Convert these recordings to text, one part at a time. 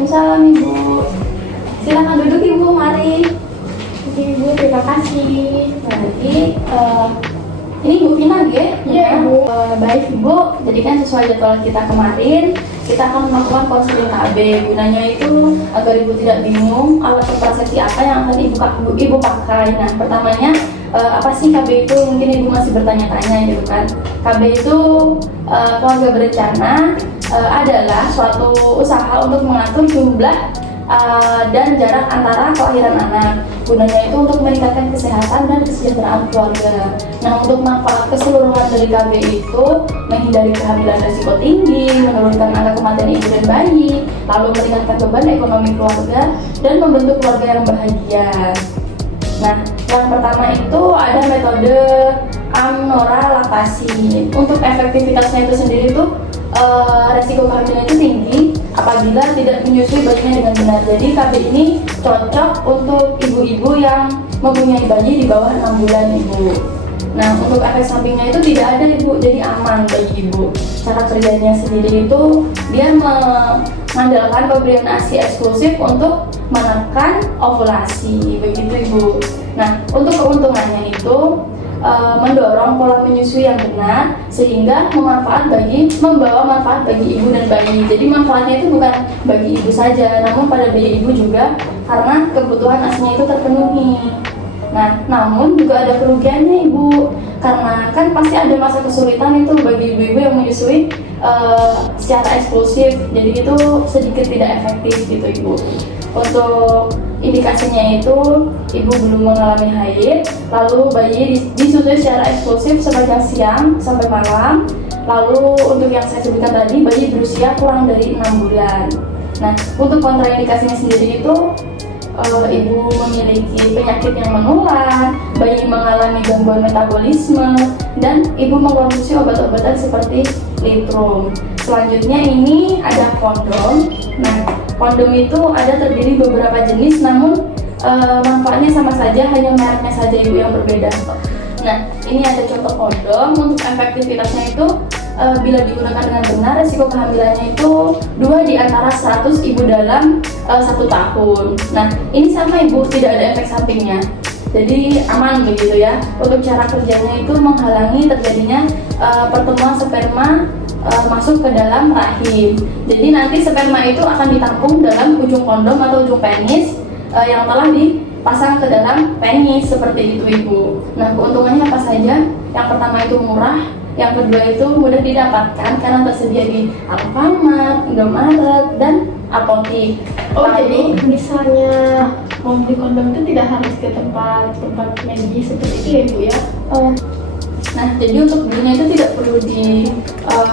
Waalaikumsalam Ibu. Silakan duduk Ibu, mari. Oke Ibu, terima kasih. Nanti ini Ibu Vina ya? Iya Ibu. Baik Ibu, jadi kan sesuai jadwal kita kemarin, kita akan melakukan konseling KB. Gunanya itu agar Ibu tidak bingung alat kontrasepsi apa yang akan Ibu pakai. Nah, pertamanya apa sih KB itu? Mungkin Ibu masih bertanya-tanya gitu kan. KB itu keluarga berencana adalah suatu usaha untuk mengatur jumlah dan jarak antara kelahiran anak. Gunanya itu untuk meningkatkan kesehatan dan kesejahteraan keluarga. Nah, untuk manfaat keseluruhan dari KB itu menghindari kehamilan resiko tinggi, menurunkan angka kematian ibu dan bayi, lalu meringankan beban ekonomi keluarga dan membentuk keluarga yang bahagia. Nah, yang pertama itu ada metode amnoralaktasi. Untuk efektivitasnya itu sendiri tuh resiko kehamilan itu tinggi apabila tidak menyusui bayinya dengan benar. Jadi KB ini cocok untuk ibu-ibu yang mempunyai bayi di bawah 6 bulan Ibu. Nah, untuk efek sampingnya itu tidak ada Ibu, jadi aman bagi Ibu. Cara kerjanya sendiri itu dia mengandalkan pemberian ASI eksklusif untuk menekan ovulasi, begitu Ibu. Nah, untuk keuntungannya itu mendorong pola menyusui yang benar sehingga membawa manfaat bagi ibu dan bayi. Jadi manfaatnya itu bukan bagi ibu saja, namun pada bayi ibu juga karena kebutuhan ASI-nya itu terpenuhi. Nah, namun juga ada kerugiannya Ibu, karena kan pasti ada masa kesulitan itu bagi ibu-ibu yang menyusui secara eksklusif. Jadi itu sedikit tidak efektif gitu Ibu. Untuk indikasinya itu ibu belum mengalami haid, lalu bayi disusui secara eksklusif sepanjang siang sampai malam. Lalu untuk yang saya sebutkan tadi, bayi berusia kurang dari 6 bulan. Nah, untuk kontraindikasinya sendiri itu ibu memiliki penyakit yang menular, bayi mengalami gangguan metabolisme, dan ibu mengkonsumsi obat-obatan seperti litrum. Selanjutnya ini ada kondom. Nah, kondom itu ada terdiri beberapa jenis, namun manfaatnya sama saja, hanya mereknya saja Ibu yang berbeda. Nah, ini ada contoh kondom. Untuk efektivitasnya itu bila digunakan dengan benar, resiko kehamilannya itu 2 di antara 100 ibu dalam 1 tahun. Nah, ini sama Ibu, tidak ada efek sampingnya. Jadi aman begitu ya. Untuk cara kerjanya itu menghalangi terjadinya pertemuan sperma masuk ke dalam rahim. Jadi nanti sperma itu akan ditampung dalam ujung kondom atau ujung penis yang telah dipasang ke dalam penis seperti itu Ibu. Nah, keuntungannya apa saja? Yang pertama itu murah, yang kedua itu mudah didapatkan karena tersedia di Alfamart, Indomaret, dan apotik. Oh, jadi misalnya mau beli kondom itu tidak harus ke tempat medis seperti itu ya Ibu ya? Nah, jadi untuk belinya itu tidak perlu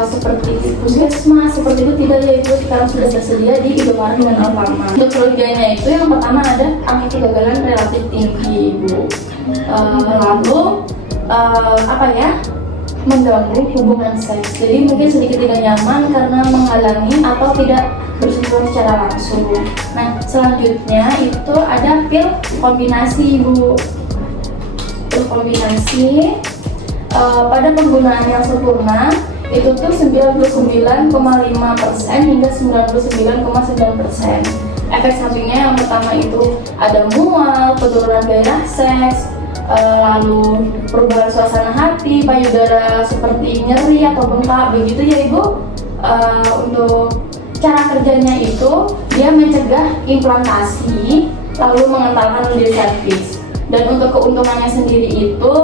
seperti puskesmas, seperti itu tidak ya Ibu, sekarang sudah tersedia di Indomaret dan Alfamart. Untuk kerugiannya itu yang pertama ada angka kegagalan relatif tinggi Ibu. Lalu mengganggu hubungan seks. Jadi mungkin sedikit tidak nyaman karena menghalangi atau tidak bersentuhan secara langsung. Nah, selanjutnya itu ada pil kombinasi Ibu. Pil kombinasi pada penggunaan yang sempurna itu tuh 99,5% hingga 99,9%. Efek sampingnya yang pertama itu ada mual, penurunan gairah seks, lalu perubahan suasana hati, payudara seperti nyeri atau bengkak begitu ya Ibu. Untuk cara kerjanya itu dia mencegah implantasi, lalu mengentalkan lendir serviks. Dan untuk keuntungannya sendiri itu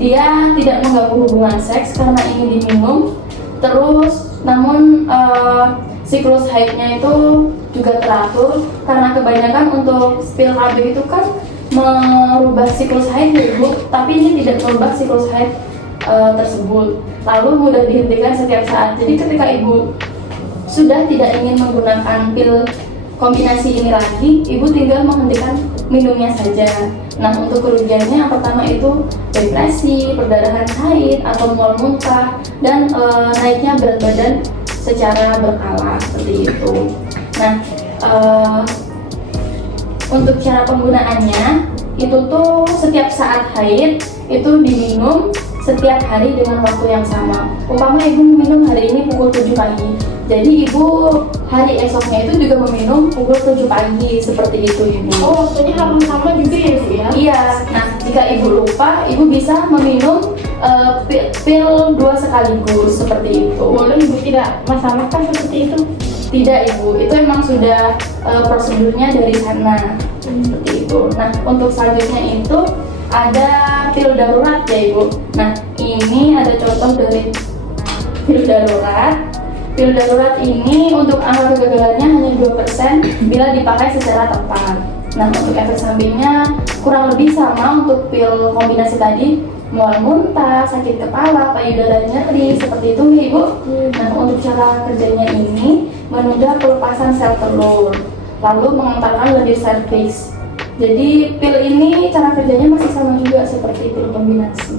dia tidak mengganggu hubungan seks karena ini diminum terus, namun siklus haidnya itu juga teratur karena kebanyakan untuk pil KB itu kan merubah siklus haid ya Ibu, tapi ini tidak merubah siklus haid tersebut, lalu mudah dihentikan setiap saat. Jadi ketika Ibu sudah tidak ingin menggunakan pil kombinasi ini lagi, Ibu tinggal menghentikan minumnya saja. Nah, untuk kerugiannya yang pertama itu depresi, perdarahan haid atau mual muntah, dan naiknya berat badan secara berkala seperti itu. Nah, untuk cara penggunaannya itu tuh setiap saat haid itu diminum setiap hari dengan waktu yang sama. Umpama Ibu minum hari ini pukul 7 pagi, jadi Ibu hari esoknya itu juga meminum pukul 7 pagi seperti itu ibu. Oh, waktunya harus sama juga ya Bu ya? Iya, nah jika ibu lupa, ibu bisa meminum pil 2 sekaligus seperti itu. Boleh Ibu, tidak masalah kan seperti itu? Tidak ibu, itu emang sudah prosedurnya dari sana seperti itu. Nah untuk selanjutnya itu ada pil darurat ya ibu. Nah ini ada contoh dari pil darurat. Pil darurat ini untuk angka kegagalannya hanya 2% bila dipakai secara tepat. Nah untuk efek sampingnya kurang lebih sama untuk pil kombinasi tadi, mual muntah, sakit kepala, payudara nyeri, seperti itu ya ibu. Nah untuk cara kerjanya ini menunda pelepasan sel telur, lalu mengantarkan lendir serviks. Jadi pil ini cara kerjanya masih sama juga seperti pil kombinasi.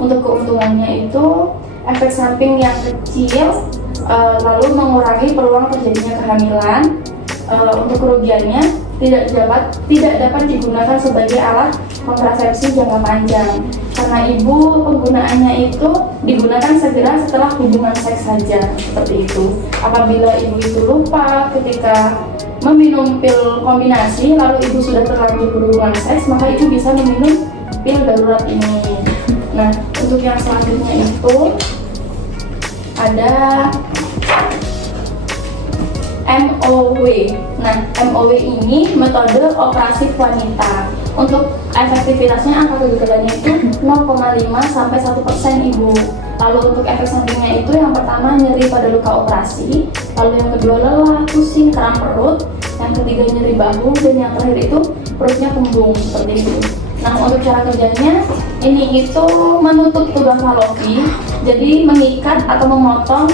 Untuk keuntungannya itu efek samping yang kecil, lalu mengurangi peluang terjadinya kehamilan. Untuk kerugiannya tidak dapat digunakan sebagai alat kontrasepsi jangka panjang karena ibu penggunaannya itu digunakan segera setelah hubungan seks saja seperti itu. Apabila ibu itu lupa ketika meminum pil kombinasi lalu ibu sudah terlanjur berhubungan seks, maka ibu bisa meminum pil darurat ini. Nah untuk yang selanjutnya itu ada MOW. Nah, MOW ini metode operasi wanita. Untuk efektivitasnya angka kegagalannya itu 0,5 sampai 1% ibu. Lalu untuk efek sampingnya itu yang pertama nyeri pada luka operasi, lalu yang kedua lelah, pusing, kram perut, yang ketiga nyeri bahu, dan yang terakhir itu perutnya kembung seperti itu. Nah, untuk cara kerjanya ini itu menutup tulang falopi, jadi mengikat atau memotong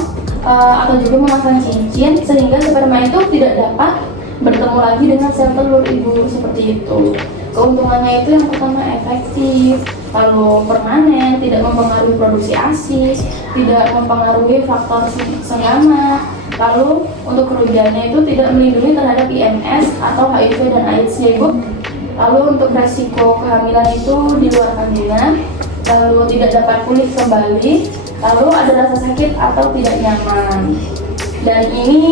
atau juga memasang cincin sehingga sperma itu tidak dapat bertemu lagi dengan sel telur ibu seperti itu. Keuntungannya itu yang pertama efektif, lalu permanen, tidak mempengaruhi produksi ASI, tidak mempengaruhi faktor senyaman. Lalu untuk kerugiannya itu tidak melindungi terhadap IMS atau HIV dan AIDS ya ibu. Lalu untuk resiko kehamilan itu di luar kandungan, lalu tidak dapat pulih kembali, lalu ada rasa sakit atau tidak nyaman. Dan ini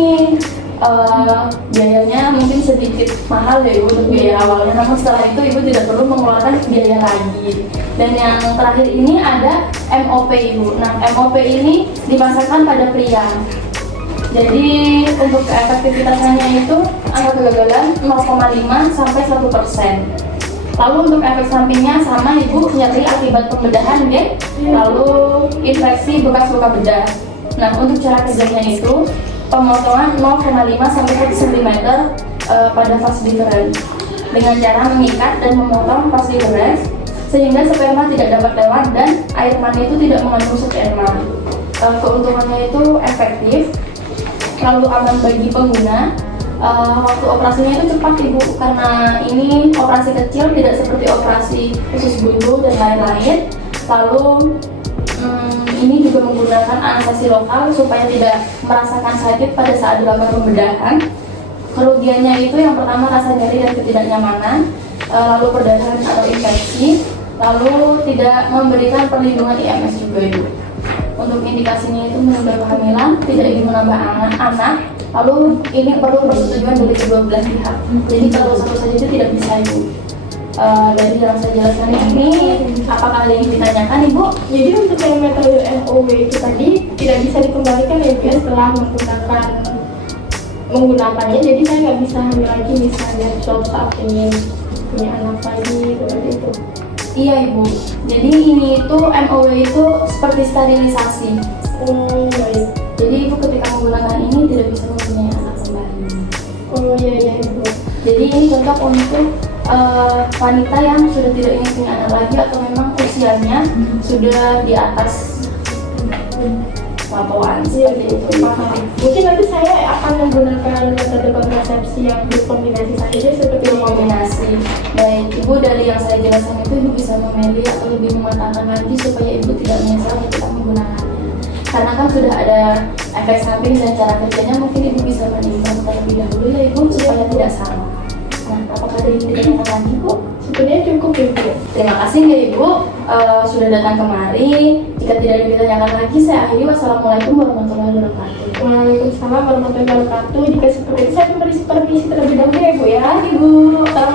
biayanya mungkin sedikit mahal ya ibu untuk biaya awalnya, namun setelah itu ibu tidak perlu mengeluarkan biaya lagi. Dan yang terakhir ini ada MOP ibu. Nah MOP ini dipasarkan pada pria. Jadi untuk efektivitasnya itu angka kegagalan 0,5 sampai 1%. Lalu untuk efek sampingnya sama ibu, nyeri akibat pembedahan ya, lalu infeksi bekas luka bedah. Nah untuk cara kerjanya itu pemotongan 0,5 sampai 1 cm pada vas deferens dengan cara mengikat dan memotong vas deferens sehingga sperma tidak dapat lewat dan air mani itu tidak mengandung sperma. Keuntungannya itu efektif, lalu aman bagi pengguna. Waktu operasinya itu cepat ibu karena ini operasi kecil, tidak seperti operasi usus buntu dan lain-lain. Lalu ini juga menggunakan anestesi lokal supaya tidak merasakan sakit pada saat dilakukan pembedahan. Kerugiannya itu yang pertama rasa nyeri dan ketidaknyamanan, lalu perdarahan atau infeksi, lalu tidak memberikan perlindungan IMS juga ibu. Untuk indikasinya itu menunda kehamilan, tidak ingin menambah anak, lalu ini perlu persetujuan dari kedua belah pihak. Jadi kalau satu saja itu tidak bisa ibu. Dari yang saya jelaskan ini, apakah ada yang ditanyakan ibu? Jadi untuk yang metode MOW itu tadi tidak bisa dikembalikan ya Bu ya setelah menggunakannya. Jadi saya nggak bisa hamil lagi misalnya suatu saat ingin punya anak lagi seperti itu. Iya ibu. Jadi ini itu MOW itu seperti sterilisasi. Baik. Jadi ibu ketika menggunakan ini tidak bisa mempunyai anak kembali. Oh iya ibu. Jadi ini cocok untuk wanita yang sudah tidak ingin punya anak lagi atau memang usianya sudah di atas lampauan seperti itu. Mungkin nanti saya akan menggunakan metode kontrasepsi yang berkombinasi saja seperti Kombinasi. Baik, ibu dari yang saya jelaskan itu ibu bisa memilih atau lebih mematangkan lagi supaya ibu tidak menyesal ketika menggunakannya. Karena kan sudah ada efek samping dan cara kerjanya, mungkin ibu bisa menimba terlebih dahulu ya ibu supaya tidak salah. Nah, apakah ada yang ditanyakan lagi bu? sebenarnya cukup ya Bu. Terima kasih ya ibu sudah datang kemari. Jika tidak ada yang ditanyakan lagi, saya akhiri. Wassalamualaikum warahmatullahi wabarakatuh. Waalaikumsalam warahmatullahi wabarakatuh. Jika seperti itu saya memberi supervisi terlebih dahulu ya Bu ya. Ibu, assalamualaikum.